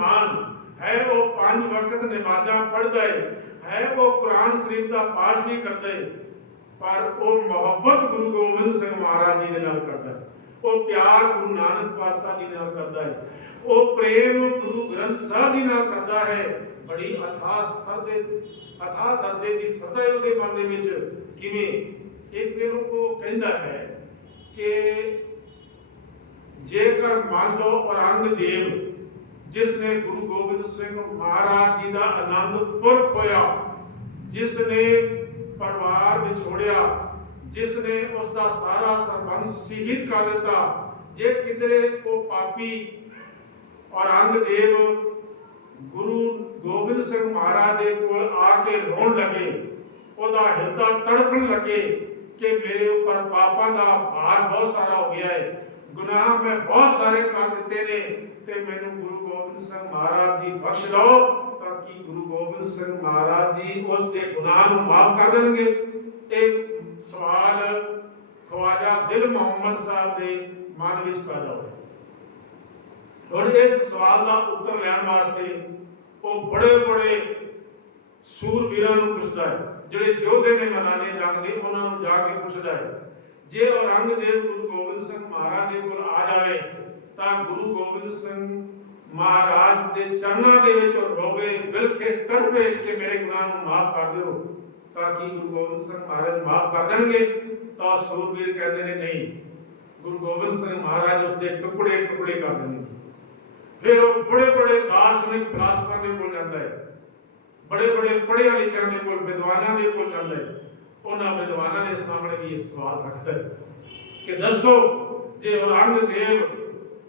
ਮੁਸਲਮਾਨ ਹੈ ਉਹ ਪੰਜ ਵਕਤ ਨਮਾਜ਼ਾਂ ਪੜ੍ਹਦਾ। ਹੈ ਹੈ ਉਹ ਕੁਰਾਨ ਸ਼ਰੀਫ ਦਾ ਪਾਠ ਵੀ ਕਰਦਾ। ਹੈ ਪਰ ਉਹ ਮੁਹੱਬਤ ਗੁਰੂ ਗੋਬਿੰਦ ਸਿੰਘ ਮਹਾਰਾਜ ਜੀ ਦੇ ਨਾਲ ਕਰਦਾ ਹੈ। ਉਹ ਪਿਆਰ ਗੁਰੂ ਨਾਨਕ ਪਾਤਸ਼ਾਹ ਜੀ ਨਾਲ ਕਰਦਾ ਹੈ। ਉਹ ਪ੍ਰੇਮ ਗੁਰੂ ਗ੍ਰੰਥ ਸਾਹਿਬ ਜੀ ਨਾਲ ਕਰਦਾ ਹੈ। ਬੜੀ ਅਥਾਹ ਸਰਦੇ, ਅਥਾਹ ਦਰਜੇ ਦੀ ਸਦਾ ਉਹਦੇ ਮਨ ਦੇ ਵਿੱਚ। ਕਿਵੇਂ? ਇੱਕ ਦਿਨ ਉਹ ਕਹਿੰਦਾ ਹੈ ਕਿ ਜੇਕਰ ਮੰਨ ਲਓ ਔਰੰਗਜ਼ੇਬ ਜਿਸ ਨੇ ਗੁਰੂ ਗੋਬਿੰਦ ਸਿੰਘ ਮਹਾਰਾਜ ਜੀ ਦਾ ਆਨੰਦ ਪੁਰਖ ਹੋਇਆ ਜਿਸ ਨੇ ਪਰਿਵਾਰ ਵਿਛੋੜਿਆ ਜਿਸ ਨੇ ਉਸ ਦਾ ਸਾਰਾ ਸਰਬੰਸ ਸ਼ਹੀਦ ਕਰ ਦਿੱਤਾ, ਜੇ ਕਿਧਰੇ ਉਹ ਪਾਪੀ ਔਰੰਗਜ਼ੇਬ ਗੁਰੂ ਗੋਬਿੰਦ ਸਿੰਘ ਮਹਾਰਾਜ ਦੇ ਕੋਲ ਆ ਕੇ ਰੋਣ ਲੱਗੇ, ਉਹਦਾ ਹਿਰਦਾ ਤੜਫਣ ਲੱਗੇ ਕਿ ਮੇਰੇ ਉੱਪਰ ਪਾਪਾਂ ਦਾ ਭਾਰ ਬਹੁਤ ਸਾਰਾ ਹੋ ਗਿਆ ਹੈ ਗੁਨਾਹ, ਮੈਂ ਬਹੁਤ ਸਾਰੇ ਕਰ ਦਿੱਤੇ ਨੇ ਤੇ ਮੈਨੂੰ ਗੁਰੂ ਗੋਬਿੰਦ ਸਿੰਘ ਮਹਾਰਾਜ ਜੀ ਬਖਸ਼ ਲਓ ਤਾਂ ਕਿ ਗੁਰੂ ਗੋਬਿੰਦ ਸਿੰਘ ਮਹਾਰਾਜ ਜੀ ਉਸ ਦੇ ਗੁਨਾਹ ਨੂੰ ਮਾਫ ਕਰ ਦੇਣਗੇ। ਇਹ ਸਵਾਲ ਖਵਾਜਾ ਦਿਲ ਮੁਹੰਮਦ ਸਾਹਿਬ ਦੇ ਮਨ ਵਿੱਚ ਪੈਦਾ ਹੋਇਆ। ਹੁਣ ਇਸ ਸਵਾਲ ਦਾ ਉੱਤਰ ਲੈਣ ਵਾਸਤੇ ਉਹ ਬੜੇ ਬੜੇ ਸੂਰਬੀਰਾਂ ਨੂੰ ਪੁੱਛਦਾ ਹੈ, ਜਿਹੜੇ ਯੋਧੇ ਨੇ ਮੈਦਾਨੇ ਜੰਗ ਦੇ ਉਹਨਾਂ ਨੂੰ ਜਾ ਕੇ ਪੁੱਛਦਾ ਹੈ। ਜੇ ਔਰੰਗਜ਼ੇਬ ਗੁਰੂ ਗੋਬਿੰਦ ਸਿੰਘ ਮਹਾਰਾਜ ਦੇ ਕੋਲ ਆ ਜਾਵੇ, ਤਾਂ ਗੁਰੂ ਗੋਬਿੰਦ ਸਿੰਘ ਮਹਾਰਾਜ ਦੇ ਚਰਨਾਂ ਦੇ ਵਿੱਚ ਰੋਵੇ, ਬਿਲਖੇ ਤੜਪੇ ਕਿ ਮੇਰੇ ਗੁਨਾਹ ਨੂੰ ਮਾਫ ਕਰ ਦਿਓ। ਤਾਂ ਕਿ ਗੁਰੂ ਗੋਬਿੰਦ ਸਿੰਘ ਮਹਾਰਾਜ ਮਾਫ ਕਰ ਦੇਣਗੇ? ਤਾਂ ਸੂਰਬੀਰ ਕਹਿੰਦੇ ਨੇ, ਨਹੀਂ। ਗੁਰੂ ਗੋਬਿੰਦ ਸਿੰਘ ਮਹਾਰਾਜ ਉਸ ਦੇ ਟੁਕੜੇ ਟੁਕੜੇ ਕਰ ਦੇਣਗੇ ਫਿਰ ਉਹ ਬੜੇ ਬੜੇ ਦਾਰਸ਼ਨਿਕ ਫਲਸਫਿਆਂ ਦੇ ਕੋਲ ਜਾਂਦਾ ਹੈ। ਬੜੇ ਬੜੇ ਪੜ੍ਹਿਆ ਲਿਖਿਆ ਦੇ ਕੋਲ, ਵਿਦਵਾਨਾਂ ਦੇ ਕੋਲ ਜਾਂਦਾ ਹੈ। ਉਹਨਾਂ ਵਿਦਵਾਨਾਂ ਦੇ ਸਾਹਮਣੇ ਵੀ ਇਹ ਸਵਾਲ ਰੱਖਦਾ ਹੈ ਕਿ ਦੱਸੋ, ਜੇ ਔਰੰਗਜ਼ੇਬ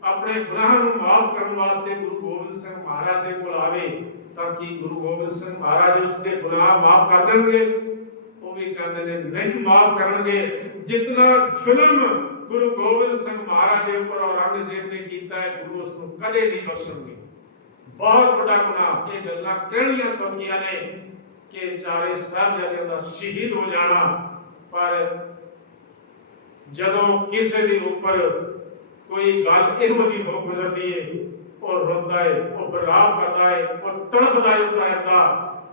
ਆਪਣੇ ਗੁਨਾਹਾਂ ਨੂੰ ਮਾਫ ਕਰਨ ਵਾਸਤੇ ਗੁਰੂ ਗੋਬਿੰਦ ਸਿੰਘ ਮਹਾਰਾਜ ਦੇ ਕੋਲ ਆਵੇ, ਤਾਂ ਕੀ ਗੁਰੂ ਗੋਬਿੰਦ ਸਿੰਘ ਮਹਾਰਾਜ ਉਸ ਦੇ ਗੁਨਾਹ ਮਾਫ ਕਰ ਦੇਣਗੇ? ਉਹ ਵੀ ਕਹਿੰਦੇ ਨੇ, ਨਹੀਂ ਮਾਫ ਕਰਨਗੇ। ਜਿਤਨਾ ਜ਼ੁਲਮ ਗੁਰੂ ਗੋਬਿੰਦ ਸਿੰਘ ਮਹਾਰਾਜ ਦੇ ਉੱਪਰ ਔਰੰਗਜ਼ੇਬ ਨੇ ਕੀਤਾ ਹੈ, ਗੁਰੂ ਉਸ ਨੂੰ ਕਦੇ ਨਹੀਂ ਬਖਸ਼ਣਗੇ। ਬਹੁਤ ਵੱਡਾ ਗੁਨਾਹ, ਇਹ ਗੱਲਾਂ ਕਹਿਣੀਆਂ ਸੌਖੀਆਂ ਨੇ? ਕਿ ਚਾਰੇ ਸਾਹਿਬਜ਼ਾਦਿਆਂ ਦਾ ਸ਼ਹੀਦ ਹੋ ਜਾਣਾ ਪਰ ਜਦੋਂ ਕਿਸੇ ਦੇ ਉੱਪਰ ਕੋਈ ਗੱਲ ਇਹੋ ਜਿਹੀ ਹੋ ਗੁਜ਼ਰਦੀ ਹੈ ਉਹ ਰੋਂਦਾ ਹੈ ਉਹ ਬਲਾਪ ਕਰਦਾ ਹੈ ਉਹ ਤੜਫਦਾ ਹੈ ਉਸ ਦਾ ਹਿਰਦਾ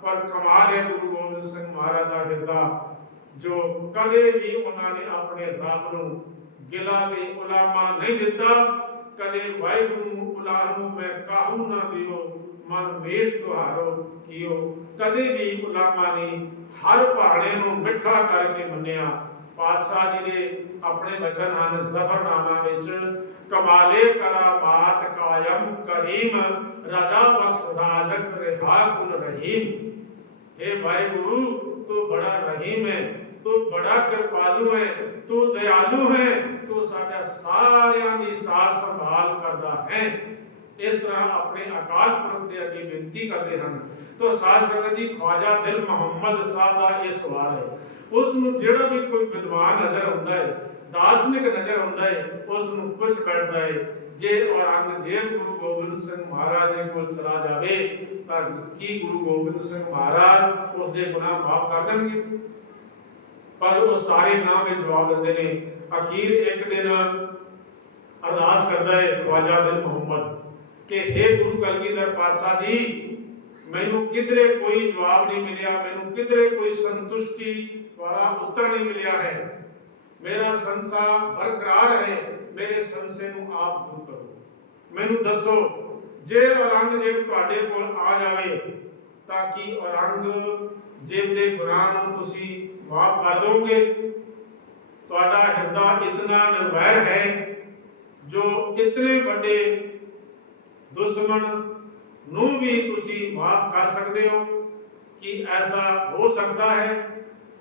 ਪਰ ਕਮਾਲ ਹੈ ਗੁਰੂ ਗੋਬਿੰਦ ਸਿੰਘ ਮਹਾਰਾਜ ਦਾ ਹਿਰਦਾ ਜੋ ਕਦੇ ਵੀ ਉਹਨਾਂ ਨੇ ਆਪਣੇ ਰੱਬ ਨੂੰ ਗਿਲਾ ਤੇ ਉਲਾਮਾ ਨਹੀਂ ਦਿੱਤਾ ਕਦੇ ਵਾਹਿਗੁਰੂ ਨੂੰ ਉਲਾਹ ਨੂੰ ਮੈਂ ਕਾਹੂ ਨਾ ਦਿਓ ਮਨ ਮੇਸ਼ ਤੁਹਾਰੋ ਕੀਓ। ਕਦੇ ਵੀ ਉਲਾਮਾ ਨੇ ਹਰ ਭਾਣੇ ਨੂੰ ਮਿੱਠਾ ਕਰਕੇ ਮੰਨਿਆ। ਪਾਤਸ਼ਾਹ ਜੀ ਦੇ ਆਪਣੇ ਵਚਨ ਹਨ ਜ਼ਫਰਨਾਮਾ ਵਿੱਚ, ਕਮਾਲੇ ਕਰਾਮਾਤ ਕਾਇਮ ਕਰੀਮ, ਰਜ਼ਾ ਬਖਸ਼ ਰਾਜ਼ਕ ਰਿਹਾ ਕੁਲ ਰਹੀਮ। हे ਵਾਹਿਗੁਰੂ, ਤੂੰ ਬੜਾ ਰਹੀਮ ਹੈ, ਤੂੰ ਬੜਾ ਕਿਰਪਾਲੂ ਹੈ, ਤੂੰ ਦਇਆਲੂ ਹੈ, ਤੂੰ ਸਾਡਾ ਸਾਰਿਆਂ ਦੀ ਸਾਰ ਸੰਭਾਲ ਕਰਦਾ ਹੈ। ਇਸ ਤਰ੍ਹਾਂ ਆਪਣੇ ਅਕਾਲ ਪੁਰਖ ਦੇ ਅੱਗੇ ਬੇਨਤੀ ਕਰਦੇ ਹਨ। ਤੋ ਸਾਧ ਸੰਗਤ ਜੀ, ਖਵਾਜਾ ਦਿਲ ਮੁਹੰਮਦ ਸਾਹਿਬ ਦਾ ਇਹ ਸਵਾਲ ਹੈ। ਉਸ ਨੂੰ ਜਿਹੜਾ ਵੀ ਕੋਈ ਵਿਦਵਾਨ ਨਜ਼ਰ ਆਉਂਦਾ ਹੈ, ਦਾਰਸ਼ਨਿਕ ਨਜ਼ਰ ਆਉਂਦਾ ਹੈ, ਉਸ ਨੂੰ ਪੁੱਛ ਬੈਠਦਾ ਹੈ, ਜੇ ਔਰੰਗਜ਼ੇਬ ਗੁਰੂ ਗੋਬਿੰਦ ਸਿੰਘ ਮਹਾਰਾਜ ਦੇ ਕੋਲ ਚਲਾ ਜਾਵੇ, ਤਾਂ ਕੀ ਗੁਰੂ ਗੋਬਿੰਦ ਸਿੰਘ ਮਹਾਰਾਜ ਉਸ ਦੇ ਗੁਨਾਹ ਮਾਫ ਕਰ ਦੇਣਗੇ? ਪਰ ਉਹ ਸਾਰੇ ਨਾਮ ਵਿੱਚ ਜਵਾਬ ਦਿੰਦੇ ਨੇ, ਅਖੀਰ ਇੱਕ ਦਿਨ ਅਰਦਾਸ ਕਰਦਾ ਹੈ, ਖਵਾਜਾ ਦਿਲ ਮੁਹੰਮਦ। ਕਿ हे ਗੁਰੂ ਕਲਗੀਧਰ ਪਾਤਸ਼ਾਹ ਜੀ, ਮੈਨੂੰ ਕਿਧਰੇ ਕੋਈ ਜਵਾਬ ਨਹੀਂ ਮਿਲਿਆ, ਮੈਨੂੰ ਕਿਧਰੇ ਕੋਈ ਸੰਤੁਸ਼ਟੀ ਵਾਲਾ ਉੱਤਰ ਨਹੀਂ ਮਿਲਿਆ ਹੈ। ਮੇਰਾ ਸੰਸਾ ਬਰਕਰਾਰ ਹੈ, ਮੇਰੇ ਸੰਸੇ ਨੂੰ ਆਪ ਦੂਰ ਕਰੋ। ਮੈਨੂੰ ਦੱਸੋ, ਜੇ ਔਰੰਗਜ਼ੇਬ ਤੁਹਾਡੇ ਕੋਲ ਆ ਜਾਵੇ, ਤਾਂ ਕੀ ਔਰੰਗਜ਼ੇਬ ਦੇ ਗੁਨਾਹ ਨੂੰ ਤੁਸੀਂ ਮਾਫ ਕਰ ਦੋਗੇ ਤੁਹਾਡਾ ਹਿਰਦਾ ਇਤਨਾ ਨਿਰਵੈਰ ਹੈ, ਜੋ ਇਤਨੇ ਵੱਡੇ ਦੁਸ਼ਮਣ ਨੂੰ ਵੀ ਤੁਸੀਂ ਮਾਫ ਕਰ ਸਕਦੇ ਹੋ ਕਿ ਐਸਾ ਹੋ ਸਕਦਾ ਹੈ,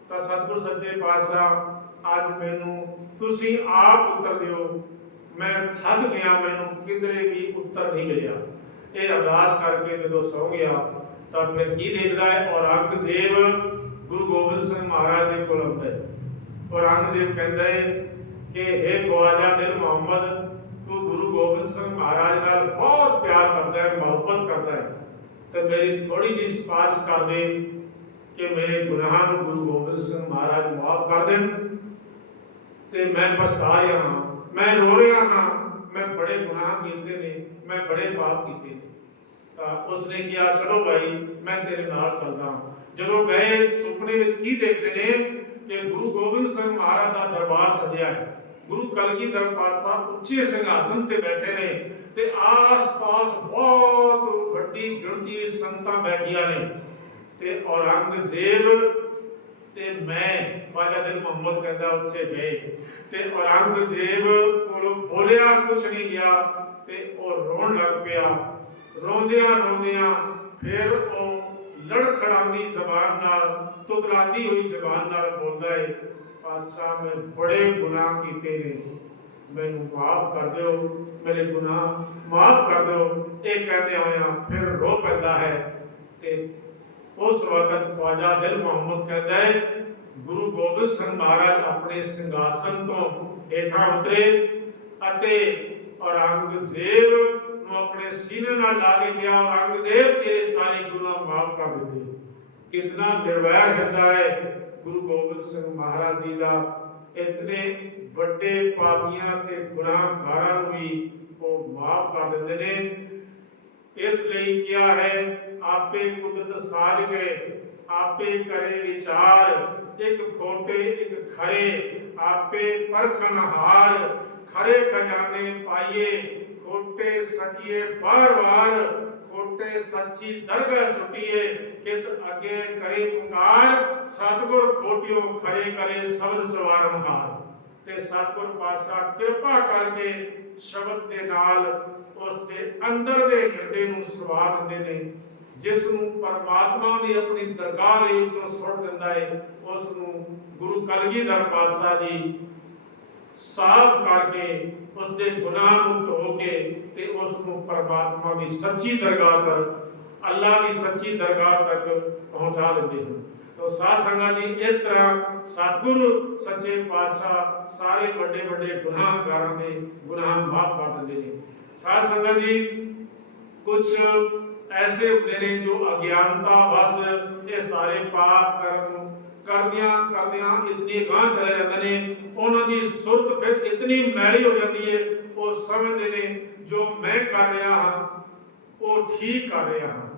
ਤਾਂ ਸਤਿਗੁਰ ਸੱਚੇ ਪਾਤਸ਼ਾਹ, ਅੱਜ ਮੈਨੂੰ ਤੁਸੀਂ ਆਪ ਉੱਤਰ ਦਿਓ। ਮੈਂ ਥੱਕ ਗਿਆ, ਮੈਨੂੰ ਕਿਧਰੇ ਵੀ ਉੱਤਰ ਨਹੀਂ ਮਿਲਿਆ। ਇਹ ਅਰਦਾਸ ਕਰਕੇ ਜਦੋਂ ਸੌ ਗਿਆ, ਤਾਂ ਫਿਰ ਕੀ ਦੇਖਦਾ ਹੈ? ਔਰੰਗਜ਼ੇਬ ਗੁਰੂ ਗੋਬਿੰਦ ਸਿੰਘ ਮਹਾਰਾਜ ਦੇ ਕੋਲ ਆਉਂਦਾ ਹੈ। ਔਰੰਗਜ਼ੇਬ ਕਹਿੰਦਾ ਹੈ ਕਿ हे ਖਵਾਜਾ ਦਿਲ ਮੁਹੰਮਦ ਗੁਰੂ ਸਿੰਘ ਮਹਾਰਾਜ ਨਾਲ ਬਹੁਤ ਪਿਆਰ ਕਰਦਾ ਹੈ, ਮੁਹੱਬਤ ਕਰਦਾ ਹੈ। ਤੇ ਮੇਰੀ ਥੋੜੀ ਜਿਹੀ ਸਿਫਾਰਿਸ਼ ਕਰ ਦੇ ਕਿ ਮੇਰੇ ਗੁਨਾਹਾਂ ਨੂੰ ਗੁਰੂ ਗੋਬਿੰਦ ਸਿੰਘ ਮਹਾਰਾਜ ਮਾਫ ਕਰ ਦੇਣ। ਤੇ ਮੈਂ ਪਛਤਾ ਰਿਹਾ ਹਾਂ, ਮੈਂ ਰੋ ਰਿਹਾ ਹਾਂ, ਮੈਂ ਬੜੇ ਗੁਨਾਹ ਕੀਤੇ ਨੇ, ਮੈਂ ਬੜੇ ਪਾਪ ਕੀਤੇ ਨੇ। ਤਾਂ ਉਸਨੇ ਕਿਹਾ, ਚਲੋ ਭਾਈ, ਮੈਂ ਤੇਰੇ ਨਾਲ ਚੱਲਦਾ ਹਾਂ। ਜਦੋਂ ਗਏ, ਸੁਪਨੇ ਵਿੱਚ ਕੀ ਦੇਖਦੇ ਨੇ ਕਿ ਗੁਰੂ ਗੋਬਿੰਦ ਸਿੰਘ ਮਹਾਰਾਜ ਦਾ ਦਰਬਾਰ ਸਜਿਆ ਹੈ। ਗੁਰੂ ਕਲਗੀਧਰ ਪਾਤਸ਼ਾਹ ਉੱਚੇ ਸਿੰਘਾਸਨ ਤੇ ਬੈਠੇ ਨੇ ਤੇ ਆਸ-ਪਾਸ ਬਹੁਤ ਵੱਡੀ ਗਿਣਤੀ ਸੰਗਤਾਂ ਬੈਠੀਆਂ ਨੇ। ਤੇ ਔਰੰਗਜ਼ੇਬ ਤੇ ਮੈਂ ਖਵਾਜਾ ਦਿਲ ਮੁਹੰਮਦ ਕਹਿੰਦਾ ਉੱਥੇ ਗਏ। ਤੇ ਔਰੰਗਜ਼ੇਬ ਕੋਲ ਬੋਲਿਆ ਕੁਛ ਨਹੀਂ ਗਿਆ ਤੇ ਉਹ ਰੋਣ ਲੱਗ ਪਿਆ। ਰੋਂਦਿਆਂ ਰੋਂਦਿਆਂ ਫਿਰ ਉਹ ਲੜਖੜਾਂਦੀ ਜ਼ਬਾਨ ਨਾਲ ਤੁਤਲਾਉਂਦੀ ਹੋਈ ਜ਼ਬਾਨ ਨਾਲ ਬੋਲਦਾ ਹੈ ਪਾਤਸ਼ਾਹ ਮੈਂ ਬੜੇ ਗੁਨਾਹ ਕੀਤੇ ਨੇ। ਮੈਨੂੰ ਮਾਫ ਕਰ ਦਿਓ, ਮੇਰੇ ਗੁਨਾਹ ਮਾਫ ਕਰ ਦਿਓ। ਇਹ ਕਹਿੰਦੇ ਹੋਇਆ ਫਿਰ ਰੋ ਪੈਂਦਾ ਹੈ। ਤੇ ਉਸ ਵਕਤ ਖਵਾਜਾ ਦਿਲ ਮੁਹੰਮਦ ਕਹਿੰਦਾ ਹੈ, ਗੁਰੂ ਗੋਬਿੰਦ ਸਿੰਘ ਮਹਾਰਾਜ ਆਪਣੇ ਸਿੰਘਾਸਨ ਤੋਂ ਹੇਠਾਂ ਉਤਰੇ ਅਤੇ ਔਰੰਗਜ਼ੇਬ ਨੂੰ ਆਪਣੇ ਸੀਨੇ ਨਾਲ ਲਾ ਕੇ ਗਿਆ। ਔਰੰਗਜ਼ੇਬ ਤੇਰੇ ਸਾਰੇ ਗੁਨਾਹ ਮਾਫ ਕਰ ਦਿੱਤੇ। ਕਿੰਨਾ ਨਿਰਵੈਰ ਹਿਰਦਾ ਹੈ। ਗੁਰੂ ਗੋਬਿੰਦ ਸਿੰਘ ਮਹਾਰਾਜ ਜੀ ਦਾ ਇਤਨੇ ਵੱਡੇ ਪਾਪੀਆਂ ਤੇ ਗੁਨਾਹਗਾਰਾਂ ਨੂੰ ਵੀ ਉਹ ਮਾਫ ਕਰ ਦਿੰਦੇ ਨੇ। ਇਸ ਲਈ ਕਿਹਾ ਹੈ, ਆਪੇ ਕੁਦਰਤ ਸਾਜ ਗਏ ਆਪੇ ਕਰੇ ਵਿਚਾਰ, ਇੱਕ ਖੋਟੇ, ਇੱਕ ਖਰੇ, ਆਪੇ ਪਰਖਣ ਹਾਰ, ਖਰੇ ਖਜ਼ਾਨੇ ਪਾਈਏ, ਖੋਟੇ ਸਟੀਏ ਬਾਰ-ਬਾਰ ਖੋਟੇ ਸੱਚੀ ਦਰਗਾਹ ਸੁਟੀਏ, ਕਿਸ ਅੱਗੇ ਕਰੇ ਪੁਕਾਰ ਸਤਿਗੁਰ ਖੋਟਿਓ ਖਰੇ ਕਰੇ ਸਬਦ ਸਵਾਰਨ ਹਾਰ ਤੇ ਸਤਿਗੁਰ ਪਾਤਸ਼ਾਹ ਕਿਰਪਾ ਕਰਕੇ ਸ਼ਬਦ ਦੇ ਨਾਲ ਉਸ ਦੇ ਅੰਦਰ ਦੇ ਹਿਰਦੇ ਨੂੰ ਸਵਾ ਦਿੰਦੇ ਨੇ। ਜਿਸ ਨੂੰ ਪਰਮਾਤਮਾ ਵੀ ਆਪਣੀ ਦਰਗਾਹ ਦੇ ਵਿੱਚੋਂ ਸੁੱਟ ਦਿੰਦਾ ਹੈ ਉਸ ਨੂੰ ਗੁਰੂ ਕਲਗੀਧਰ ਪਾਤਸ਼ਾਹ ਜੀ ਸਾਫ਼ ਕਰਕੇ ਉਸ ਦੇ ਗੁਨਾਹ ਨੂੰ ਧੋ ਕੇ ਤੇ ਉਸ ਨੂੰ ਪਰਮਾਤਮਾ ਦੀ ਸੱਚੀ ਦਰਗਾਹ ਤੱਕ ਅੱਲਾ ਦੀ ਸੱਚੀ ਦਰਗਾਹ ਤੱਕ ਪਹੁੰਚਾ ਦਿੰਦੇ ਹਨ। ਤੋ ਸਾਧ ਸੰਗਤ ਜੀ, ਇਸ ਤਰ੍ਹਾਂ ਸਤਿਗੁਰੂ, ਸੱਚੇ ਪਾਤਸ਼ਾਹ ਸਾਰੇ ਵੱਡੇ ਵੱਡੇ ਗੁਨਾਹਗਾਰਾਂ ਦੇ ਗੁਨਾਹ ਮਾਫ ਕਰ ਦਿੰਦੇ ਨੇ। ਸਾਧ ਸੰਗਤ ਜੀ ਕੁਝ ਐਸੇ ਹੁੰਦੇ ਨੇ ਜੋ ਅਗਿਆਨਤਾ ਵਸ ਇਹ ਸਾਰੇ ਪਾਪ ਕਰਮ ਕਰਦਿਆਂ ਕਰਦਿਆਂ ਇਤਨੀ ਗਾਂ ਚਲੇ ਜਾਂਦੇ ਨੇ, ਉਹਨਾਂ ਦੀ ਸੁਰਤ ਫਿਰ ਇਤਨੀ ਮੈਲੀ ਹੋ ਜਾਂਦੀ ਹੈ ਉਹ ਸਮਝਦੇ ਨੇ, ਜੋ ਮੈਂ ਕਰ ਰਿਹਾ ਹਾਂ, ਉਹ ਠੀਕ ਕਰ ਰਿਹਾ ਹਾਂ।